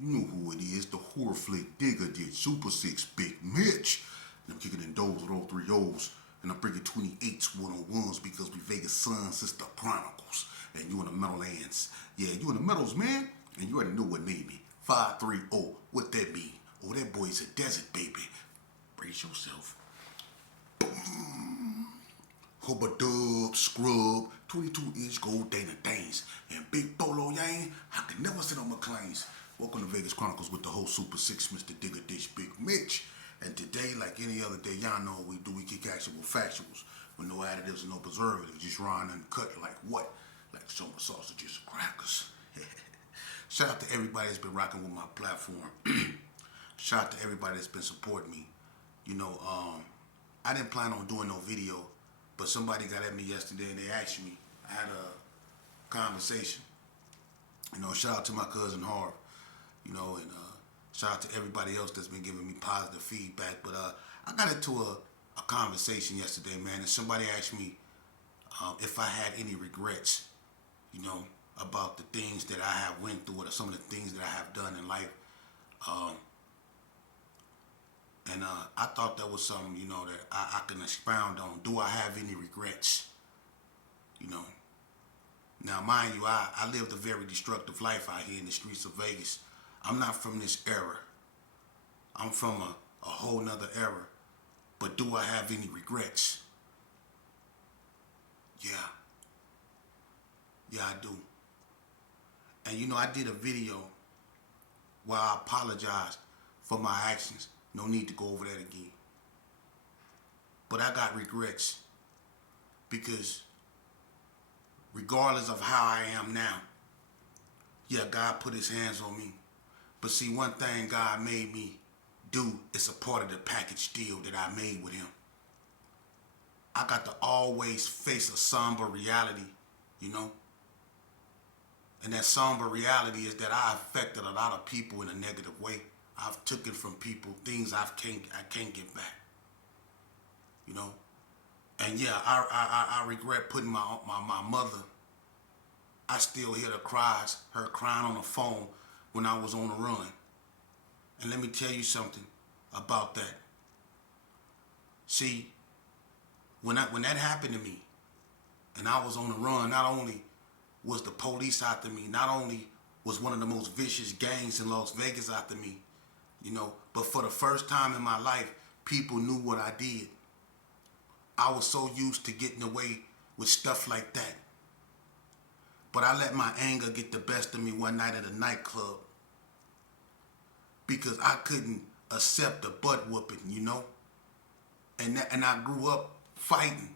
You know who it is, the horror flick digger did Super 6 Big Mitch. And I'm kicking in doors with all three O's. And I'm bringing 28s, 101s because we Vegas Suns, it's the Chronicles. And you in the Meadowlands. Yeah, you in the Meadows, man. And you already know what made me. 530. What that mean? Oh, that boy's a desert baby. Brace yourself. Hubba Dub, Scrub, 22-inch gold Dana Danes, and Big Bolo Yang, I can never sit on my claims. Welcome to Vegas Chronicles with the whole Super 6, Mr. Digger Dish, Big Mitch. And today, like any other day, y'all know what we do. We kick actual factuals with no additives and no preservatives, just raw and uncut like what? Like summer sausages and crackers. Shout out to everybody that's been rocking with my platform. Shout out to everybody that's been supporting me. You know, I didn't plan on doing no video, but somebody got at me yesterday and they asked me. I had a conversation. You know, shout out to my cousin Harv. You know, and shout out to everybody else that's been giving me positive feedback. But I got into a conversation yesterday, man, and somebody asked me if I had any regrets, you know, about the things that I have went through or some of the things that I have done in life. And I thought that was something, you know, that I can expound on. Do I have any regrets? You know. Now, mind you, I lived a very destructive life out here in the streets of Vegas. I'm not from this era. I'm from a whole nother era. But do I have any regrets? Yeah. Yeah, I do. And you know, I did a video where I apologized for my actions. No need to go over that again. But I got regrets because regardless of how I am now, yeah, God put his hands on me. But see, one thing God made me do is a part of the package deal that I made with him. I got to always face a somber reality, you know? And that somber reality is that I affected a lot of people in a negative way. I've took it from people, things I can't get back. You know? And yeah, I regret putting my mother. I still hear the cries, her crying on the phone when I was on the run. And let me tell you something about that. See, when that happened to me, and I was on the run, not only was the police after me, not only was one of the most vicious gangs in Las Vegas after me, you know, but for the first time in my life, people knew what I did. I was so used to getting away with stuff like that. But I let my anger get the best of me one night at a nightclub because I couldn't accept the butt whooping, you know? And I grew up fighting.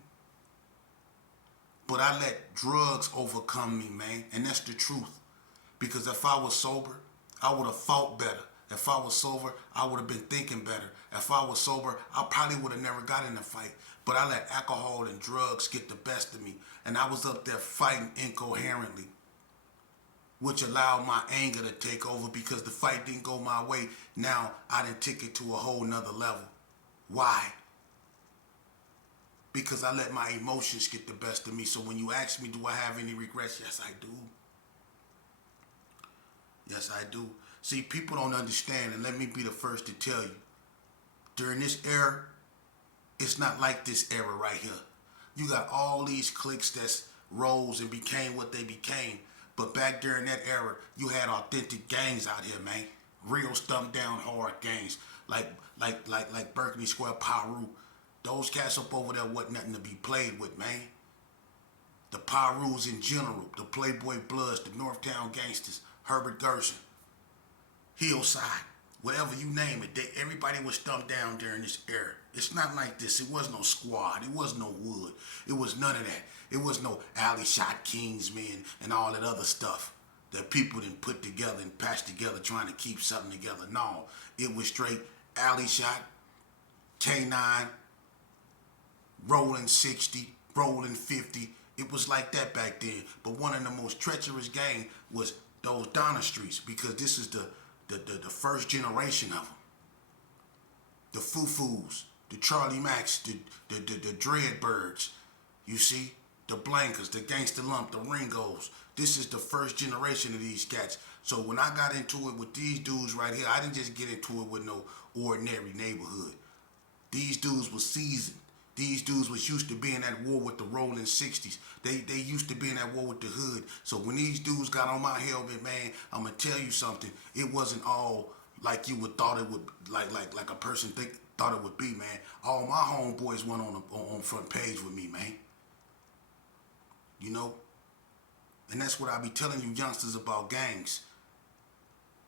But I let drugs overcome me, man. And that's the truth. Because if I was sober, I would have fought better. If I was sober, I would have been thinking better. If I was sober, I probably would have never got in a fight. But I let alcohol and drugs get the best of me. And I was up there fighting incoherently, which allowed my anger to take over because the fight didn't go my way. Now I done took it to a whole nother level. Why? Because I let my emotions get the best of me. So when you ask me, do I have any regrets? Yes, I do. Yes, I do. See, people don't understand, and let me be the first to tell you. During this era, it's not like this era right here. You got all these cliques that rose and became what they became. But back during that era, you had authentic gangs out here, man. Real stumped down hard gangs. Like Berkeley Square Piru. Those cats up over there wasn't nothing to be played with, man. The Pirus in general, the Playboy Bloods, the Northtown Gangsters, Herbert Gerson, Hillside, whatever you name it, everybody was stumped down during this era. It's not like this. It was no squad. It was no wood. It was none of that. It was no alley shot Kingsmen and all that other stuff that people didn't put together and patch together trying to keep something together. No, it was straight alley shot, K9, rolling 60, rolling 50. It was like that back then. But one of the most treacherous gangs was those Donner Streets because this is the first generation of them. The Foo-Foos, the Charlie Macks, the Dreadbirds, you see? The Blankers, the Gangsta Lump, the Ringos. This is the first generation of these cats. So when I got into it with these dudes right here, I didn't just get into it with no ordinary neighborhood. These dudes was seasoned. These dudes was used to being at war with the rolling 60s. They used to being at war with the hood. So when these dudes got on my helmet, man, I'm gonna tell you something. It wasn't all like you would thought it would, like a person thought it would be, man. All my homeboys went on front page with me, man. You know, and that's what I be telling you youngsters about gangs.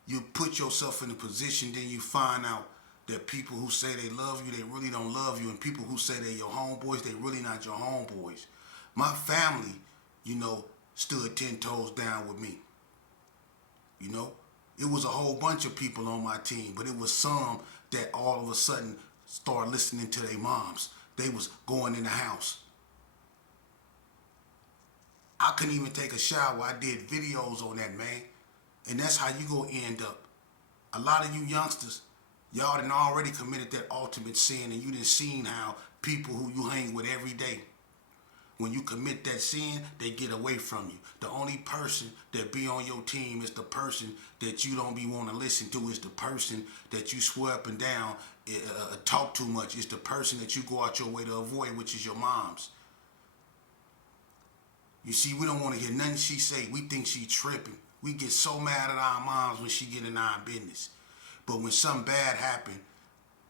You put yourself in a position, then you find out that people who say they love you, they really don't love you. And people who say they're your homeboys, they really not your homeboys. My family, you know, stood 10 toes down with me. You know, it was a whole bunch of people on my team, but it was some that all of a sudden started listening to their moms. They was going in the house. I couldn't even take a shower. I did videos on that, man. And that's how you gonna end up. A lot of you youngsters, y'all done already committed that ultimate sin, and you done seen how people who you hang with every day, when you commit that sin, they get away from you. The only person that be on your team is the person that you don't be want to listen to, is the person that you swear up and down, talk too much. It's the person that you go out your way to avoid, which is your moms. You see, we don't want to hear nothing she say. We think she tripping. We get so mad at our moms when she get in our business. But when something bad happen,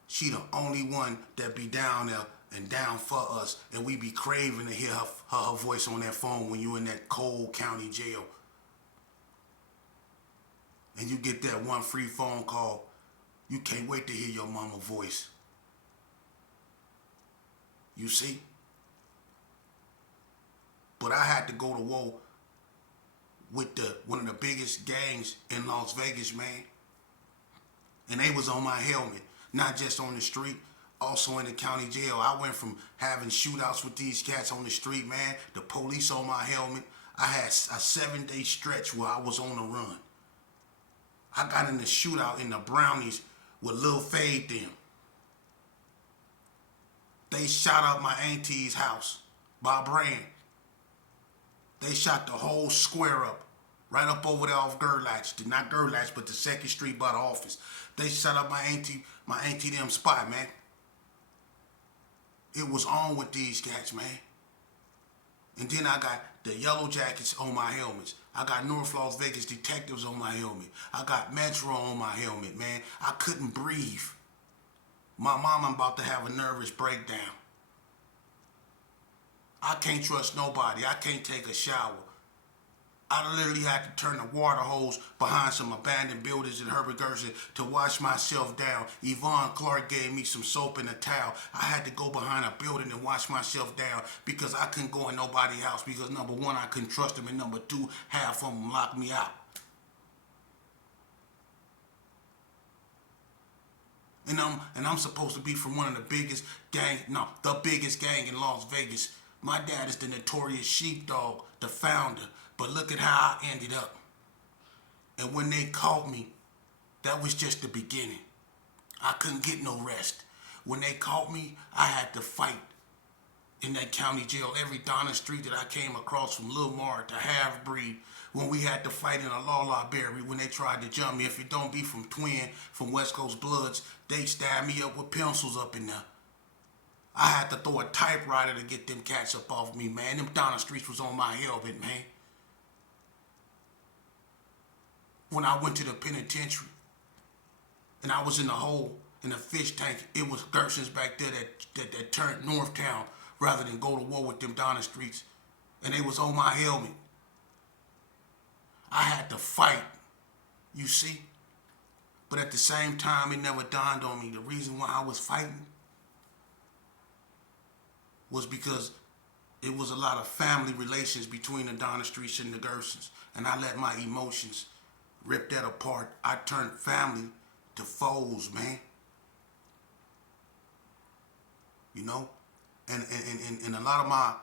she the only one that be down there and down for us. And we be craving to hear her voice on that phone when you in that cold county jail. And you get that one free phone call. You can't wait to hear your mama voice. You see? But I had to go to war with one of the biggest gangs in Las Vegas, man. And they was on my helmet, not just on the street, also in the county jail. I went from having shootouts with these cats on the street, man, the police on my helmet. I had a 7-day stretch where I was on the run. I got in the shootout in the Brownies with Lil Fade them. They shot up my auntie's house by Brand. They shot the whole square up, right up over there off Gerlatch. Not Gerlatch, but the 2nd Street by the office. They shot up my auntie them spot, man. It was on with these cats, man. And then I got the Yellow Jackets on my helmets. I got North Las Vegas detectives on my helmet. I got Metro on my helmet, man. I couldn't breathe. My mama about to have a nervous breakdown. I can't trust nobody. I can't take a shower. I literally had to turn the water hose behind some abandoned buildings in Herbert Gerson to wash myself down. Yvonne Clark gave me some soap and a towel. I had to go behind a building and wash myself down because I couldn't go in nobody's house because number one, I couldn't trust them, and number two, half of them locked me out. And I'm supposed to be from one of the biggest the biggest gang in Las Vegas. My dad is the notorious sheepdog, the founder. But look at how I ended up. And when they caught me, that was just the beginning. I couldn't get no rest. When they caught me, I had to fight in that county jail every Donna Street that I came across, from Lil Mar to Half Breed. When we had to fight in a Lala Berry, when they tried to jump me. If it don't be from Twin, from West Coast Bloods, they stabbed me up with pencils up in there. I had to throw a typewriter to get them cats up off me, man. Them Donna Streets was on my helmet, man. When I went to the penitentiary and I was in the hole in the fish tank, it was Gersons back there that turned Northtown rather than go to war with them Donna Streets. And they was on my helmet. I had to fight, you see? But at the same time, it never dawned on me the reason why I was fighting was because it was a lot of family relations between the Donna Streets and the Gersons. And I let my emotions rip that apart. I turned family to foes, man. You know? And a lot of my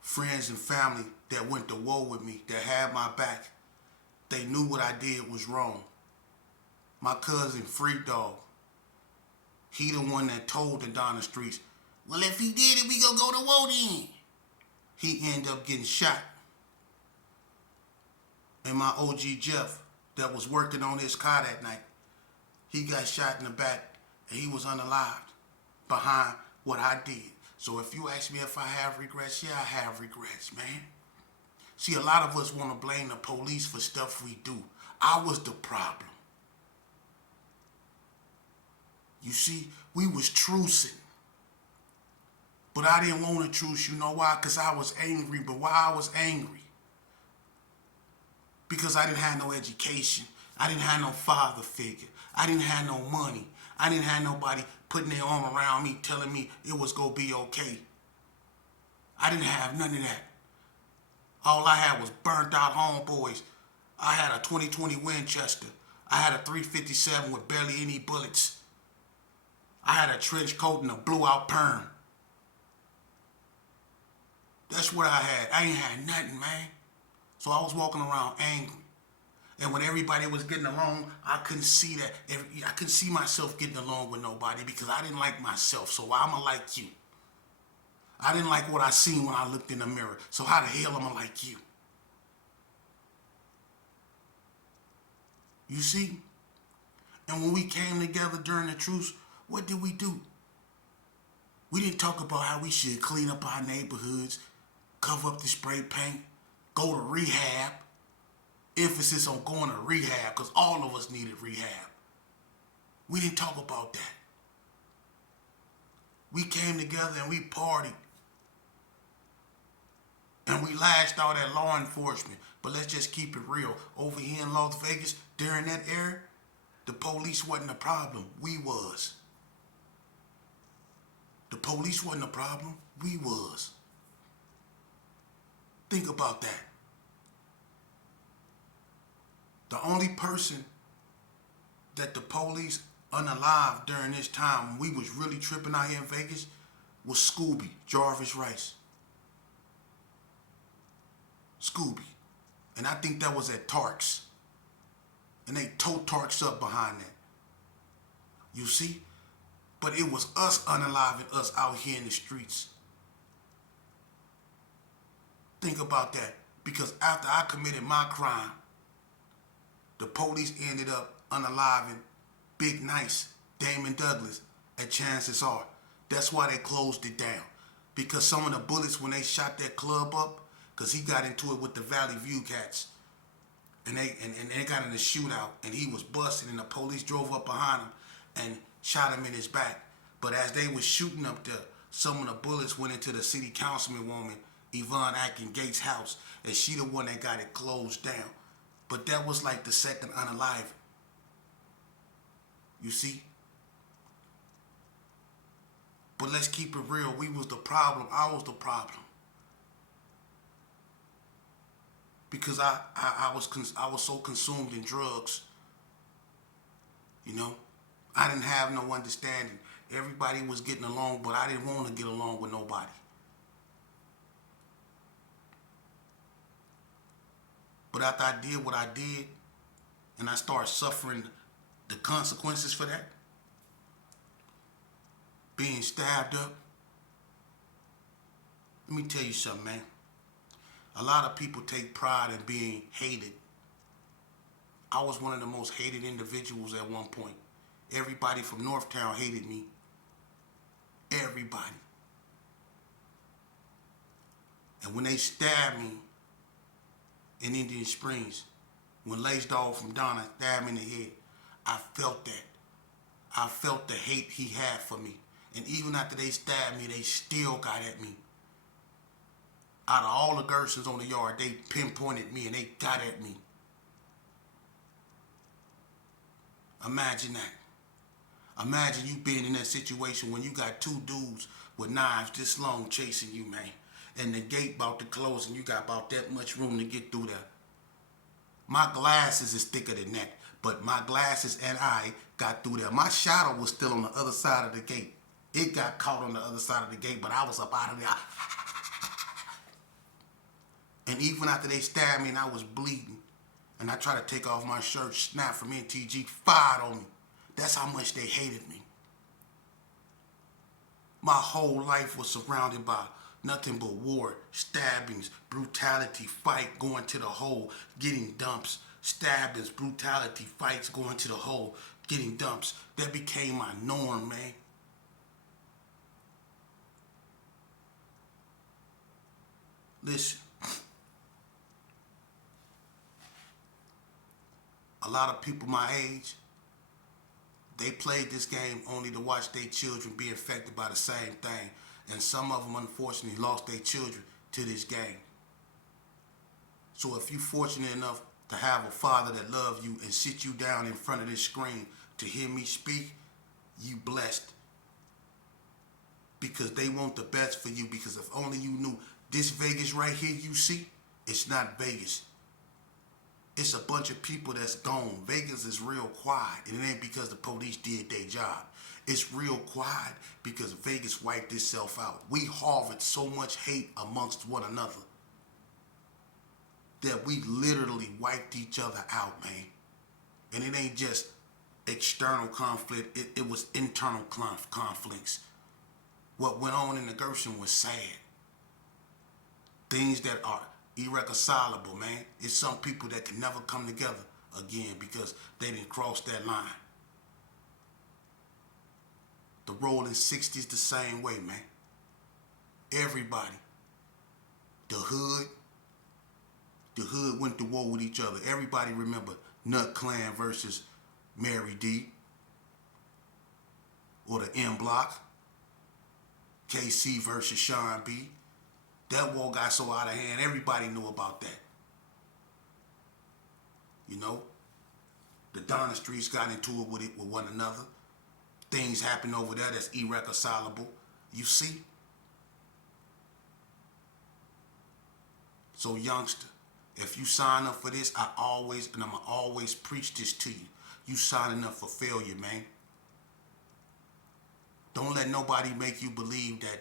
friends and family that went to war with me, that had my back, they knew what I did was wrong. My cousin, Freak Dog, he the one that told the Donna Streets, well, if he did it, we gonna go to war then. He ended up getting shot. And my OG Jeff, that was working on his car that night. He got shot in the back and he was unalived behind what I did. So if you ask me if I have regrets, yeah, I have regrets, man. See, a lot of us want to blame the police for stuff we do. I was the problem. You see, we was trucing. But I didn't want to truce. You know why? Because I was angry. But why I was angry? Because I didn't have no education. I didn't have no father figure. I didn't have no money. I didn't have nobody putting their arm around me telling me it was going to be okay. I didn't have none of that. All I had was burnt out homeboys. I had a 2020 Winchester. I had a 357 with barely any bullets. I had a trench coat and a blew out perm. That's what I had. I ain't had nothing, man. So I was walking around angry. And when everybody was getting along, I couldn't see that. I couldn't see myself getting along with nobody because I didn't like myself. So why am I like you? I didn't like what I seen when I looked in the mirror. So how the hell am I like you? You see? And when we came together during the truce, what did we do? We didn't talk about how we should clean up our neighborhoods, cover up the spray paint, go to rehab. Emphasis on going to rehab because all of us needed rehab. We didn't talk about that. We came together and we partied. And we lashed out at law enforcement. But let's just keep it real. Over here in Las Vegas, during that era, the police wasn't a problem. We was. The police wasn't a problem. We was. Think about that. The only person that the police unalived during this time when we was really tripping out here in Vegas was Scooby, Jarvis Rice. Scooby. And I think that was at Tarks. And they towed Tarks up behind that. You see? But it was us unaliving us out here in the streets. Think about that. Because after I committed my crime, the police ended up unaliving Big Nice, Damon Douglas, at Chances Are. That's why they closed it down. Because some of the bullets, when they shot that club up, because he got into it with the Valley View cats, and they got in a shootout, and he was busted, and the police drove up behind him and shot him in his back. But as they was shooting up there, some of the bullets went into the city councilman woman, Yvonne Atkins Gates' house, and she the one that got it closed down. But that was like the second unaliving. You see? But let's keep it real. We was the problem. I was the problem. Because I was so consumed in drugs. You know? I didn't have no understanding. Everybody was getting along, but I didn't want to get along with nobody. But after I did what I did, and I started suffering the consequences for that, being stabbed up, let me tell you something, man. A lot of people take pride in being hated. I was one of the most hated individuals at one point. Everybody from Northtown hated me. Everybody. And when they stabbed me in Indian Springs, when Lace-Dog from Donna stabbed me in the head, I felt that. I felt the hate he had for me. And even after they stabbed me, they still got at me. Out of all the Gersons on the yard, they pinpointed me and they got at me. Imagine that. Imagine you being in that situation when you got two dudes with knives this long chasing you, man. And the gate about to close and you got about that much room to get through there. My glasses is thicker than that. But my glasses and I got through there. My shadow was still on the other side of the gate. It got caught on the other side of the gate, but I was up out of there. And even after they stabbed me and I was bleeding, and I tried to take off my shirt, Snap from NTG fired on me. That's how much they hated me. My whole life was surrounded by nothing but war, stabbings, brutality, fight, going to the hole, getting dumps, stabbings, brutality, fights, going to the hole, getting dumps. That became my norm, man. Listen, a lot of people my age, they played this game only to watch their children be affected by the same thing. And some of them, unfortunately, lost their children to this game. So if you're fortunate enough to have a father that loves you and sit you down in front of this screen to hear me speak, you blessed. Because they want the best for you. Because if only you knew, this Vegas right here you see, it's not Vegas. It's a bunch of people that's gone. Vegas is real quiet. And it ain't because the police did their job. It's real quiet because Vegas wiped itself out. We harbored so much hate amongst one another that we literally wiped each other out, man. And it ain't just external conflict. It was internal conflicts. What went on in the Gershon was sad. Things that are irreconcilable, man. It's some people that can never come together again because they didn't cross that line. The rolling 60s the same way, man. Everybody. The hood went to war with each other. Everybody remember Nut Clan versus Mary D. Or the M Block. KC versus Sean B. That war got so out of hand, everybody knew about that. You know? The Donna Streets got into it with one another. Things happen over there that's irreconcilable. You see? So youngster, if you sign up for this, I'ma always preach this to you. You signing up for failure, man. Don't let nobody make you believe that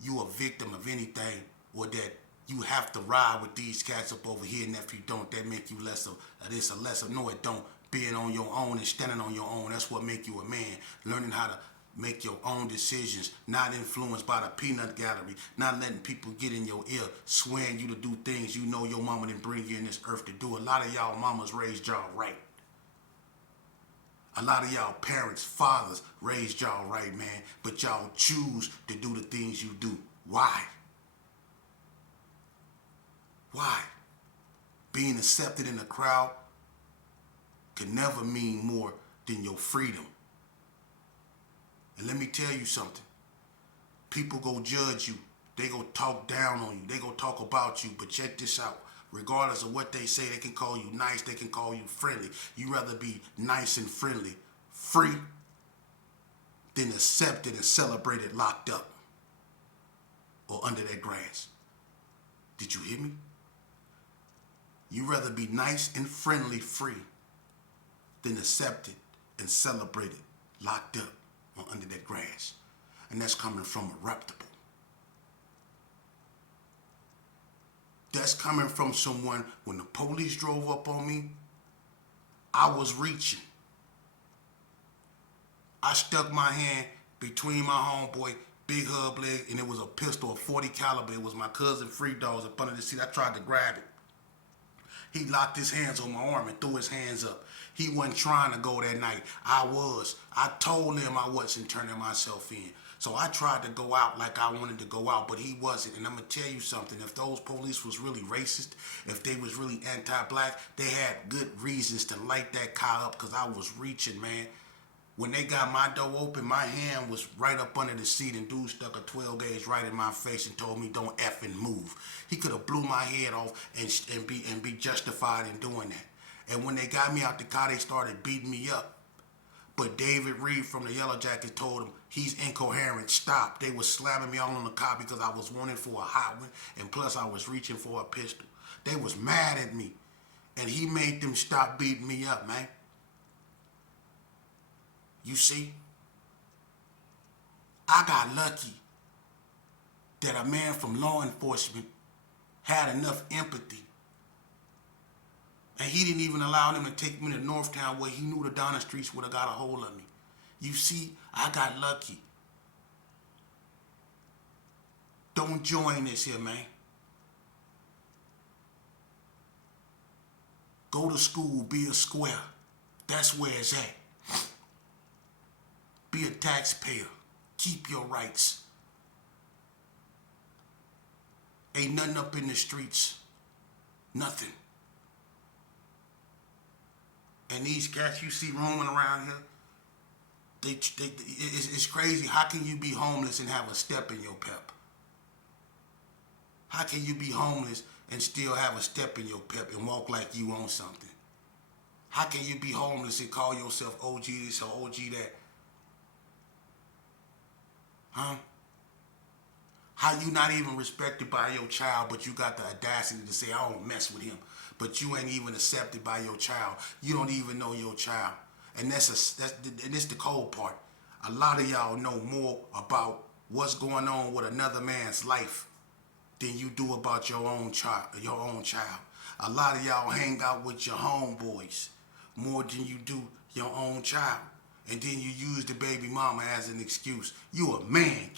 you a victim of anything or that you have to ride with these cats up over here, and if you don't, that make you less of this or less of. No, it don't. Being on your own and standing on your own, that's what make you a man. Learning how to make your own decisions, not influenced by the peanut gallery, not letting people get in your ear, swearing you to do things you know your mama didn't bring you in this earth to do. A lot of y'all mamas raised y'all right. A lot of y'all parents, fathers raised y'all right, man, but y'all choose to do the things you do. Why? Why? Being accepted in the crowd can never mean more than your freedom. And let me tell you something. People go judge you. They go talk down on you. They go talk about you. But check this out. Regardless of what they say, they can call you nice. They can call you friendly. You rather be nice and friendly, free, than accepted and celebrated locked up or under that grass. Did you hear me? You rather be nice and friendly, free, than accepted and celebrated, locked up or under that grass. And that's coming from a reputable. That's coming from someone, when the police drove up on me, I was reaching. I stuck my hand between my homeboy, big hub leg, and it was a pistol, a 40 caliber. It was my cousin Free Dogs up under the seat. I tried to grab it. He locked his hands on my arm and threw his hands up. He wasn't trying to go that night. I was. I told him I wasn't turning myself in. So I tried to go out like I wanted to go out, but he wasn't. And I'm going to tell you something. If those police was really racist, if they was really anti-black, they had good reasons to light that car up because I was reaching, man. When they got my door open, my hand was right up under the seat, and dude stuck a 12 gauge right in my face and told me, "Don't effing move." He could have blew my head off and be justified in doing that. And when they got me out the car, they started beating me up. But David Reed from the Yellow Jacket told him, "He's incoherent, stop." They was slamming me all on the car because I was wanted for a hot one, and plus I was reaching for a pistol. They was mad at me, and he made them stop beating me up, man. You see, I got lucky that a man from law enforcement had enough empathy, and he didn't even allow them to take me to Northtown where he knew the Donna Streets would have got a hold of me. You see, I got lucky. Don't join this here, man. Go to school, be a square. That's where it's at. Be a taxpayer. Keep your rights. Ain't nothing up in the streets. Nothing. And these cats you see roaming around here, it's crazy. How can you be homeless and have a step in your pep? How can you be homeless and still have a step in your pep and walk like you own something? How can you be homeless and call yourself OG this or OG that? Huh? How you not even respected by your child, but you got the audacity to say, I don't mess with him. But you ain't even accepted by your child. You don't even know your child. And that's the cold part. A lot of y'all know more about what's going on with another man's life than you do about your own child. A lot of y'all hang out with your homeboys more than you do your own child. And then you use the baby mama as an excuse. You a man.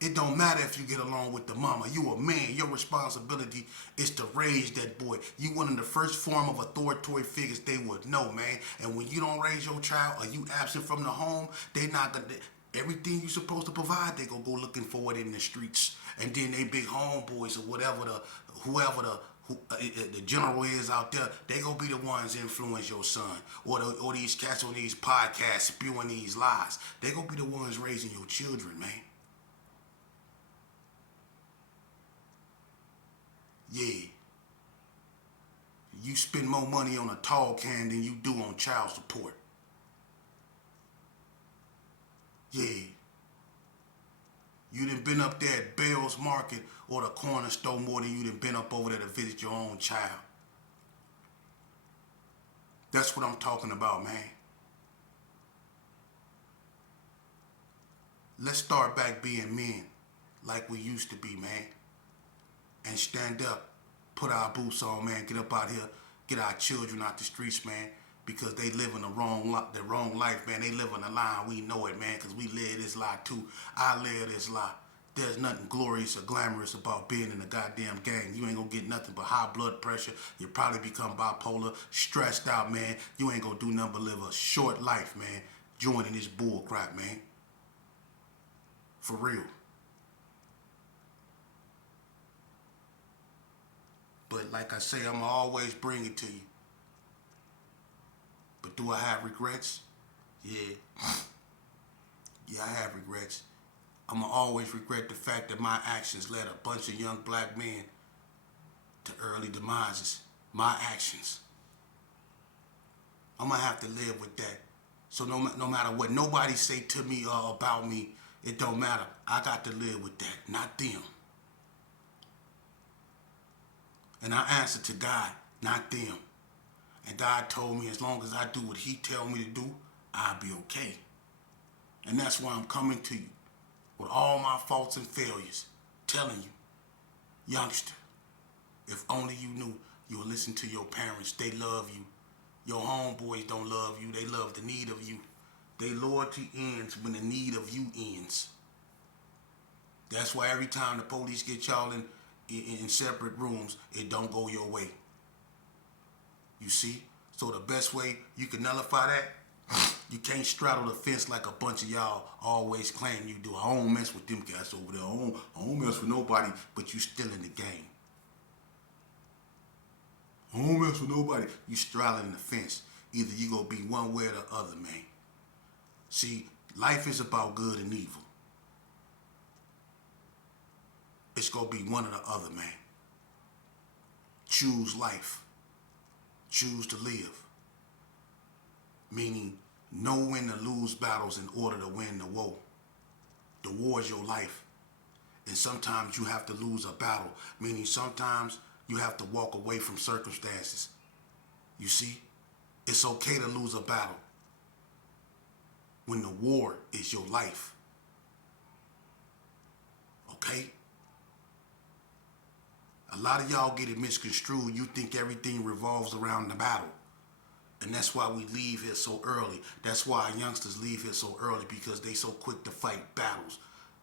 It don't matter if you get along with the mama. You a man. Your responsibility is to raise that boy. You one of the first form of authoritative figures they would know, man. And when you don't raise your child or you absent from the home, they not gonna, everything you supposed to provide, they gonna go looking for it in the streets. And then they big homeboys or whoever the general is out there, they gonna be the ones influence your son. Or these cats on these podcasts spewing these lies. They gonna be the ones raising your children, man. Yeah. You spend more money on a tall can than you do on child support. Yeah. You done been up there at Bell's Market or the corner store more than you done been up over there to visit your own child. That's what I'm talking about, man. Let's start back being men like we used to be, man. And stand up, put our boots on, man. Get up out here, get our children out the streets, man. Because they living the wrong life, man. They living a lie. We know it, man. Because we live this lie too. I live this lie. There's nothing glorious or glamorous about being in a goddamn gang. You ain't gonna get nothing but high blood pressure. You probably become bipolar, stressed out, man. You ain't gonna do nothing but live a short life, man. Joining this bull crap, man. For real. But like I say, I'ma always bring it to you. But do I have regrets? Yeah. Yeah, I have regrets. I'ma always regret the fact that my actions led a bunch of young black men to early demises. My actions. I'ma have to live with that. So no matter what nobody say to me about me, it don't matter. I got to live with that, not them. And I answer to God, not them. And God told me as long as I do what he tell me to do, I'll be okay. And that's why I'm coming to you with all my faults and failures, telling you, youngster, if only you knew you would listen to your parents. They love you. Your homeboys don't love you. They love the need of you. Their loyalty ends when the need of you ends. That's why every time the police get y'all in separate rooms, it don't go your way. You see? So the best way you can nullify that, you can't straddle the fence like a bunch of y'all always claim you do. I don't mess with them guys over there. I don't mess with nobody, but you still in the game. I don't mess with nobody. You straddling the fence. Either you gonna be one way or the other, man. See, life is about good and evil. It's gonna be one or the other, man. Choose life. Choose to live. Meaning, know when to lose battles in order to win the war. The war is your life. And sometimes you have to lose a battle. Meaning sometimes you have to walk away from circumstances. You see? It's okay to lose a battle when the war is your life. Okay? A lot of y'all get it misconstrued. You think everything revolves around the battle. And that's why we leave here so early. That's why our youngsters leave here so early, because they so quick to fight battles,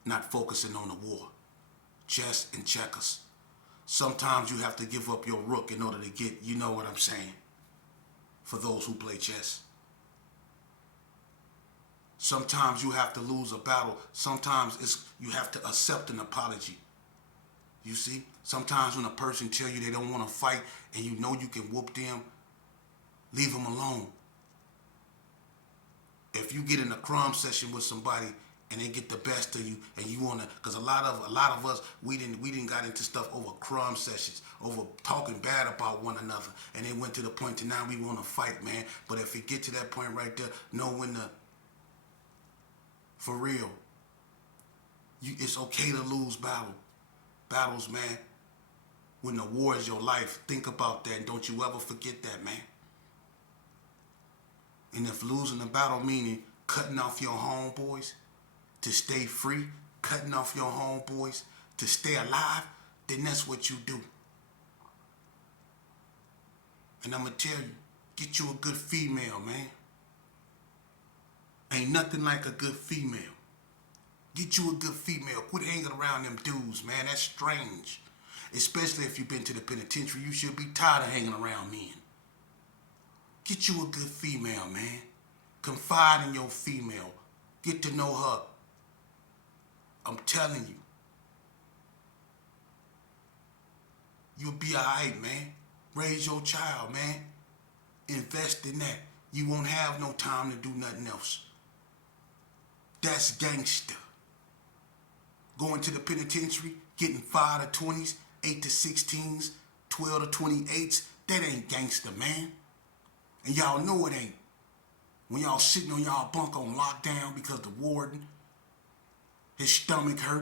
not focusing on the war. Chess and checkers. Sometimes you have to give up your rook in order to get, you know what I'm saying, for those who play chess. Sometimes you have to lose a battle. Sometimes you have to accept an apology. You see? Sometimes when a person tell you they don't want to fight and you know you can whoop them, leave them alone. If you get in a crumb session with somebody and they get the best of you and you wanna, because a lot of us we didn't got into stuff over crumb sessions, over talking bad about one another, and it went to the point to now we want to fight, man. But if it get to that point right there, know when to, for real, it's okay to lose battles, man. When the war is your life, think about that and don't you ever forget that, man. And if losing a battle meaning cutting off your homeboys to stay free, cutting off your homeboys to stay alive, then that's what you do. And I'm going to tell you, get you a good female, man. Ain't nothing like a good female. Get you a good female. Quit hanging around them dudes, man. That's strange. Especially if you've been to the penitentiary, you should be tired of hanging around men. Get you a good female, man. Confide in your female. Get to know her. I'm telling you. You'll be alright, man. Raise your child, man. Invest in that. You won't have no time to do nothing else. That's gangster. Going to the penitentiary, getting 5 to 20s, 8 to 16s, 12 to 28s, that ain't gangster, man. And y'all know it ain't. When y'all sitting on y'all bunk on lockdown because the warden, his stomach hurt.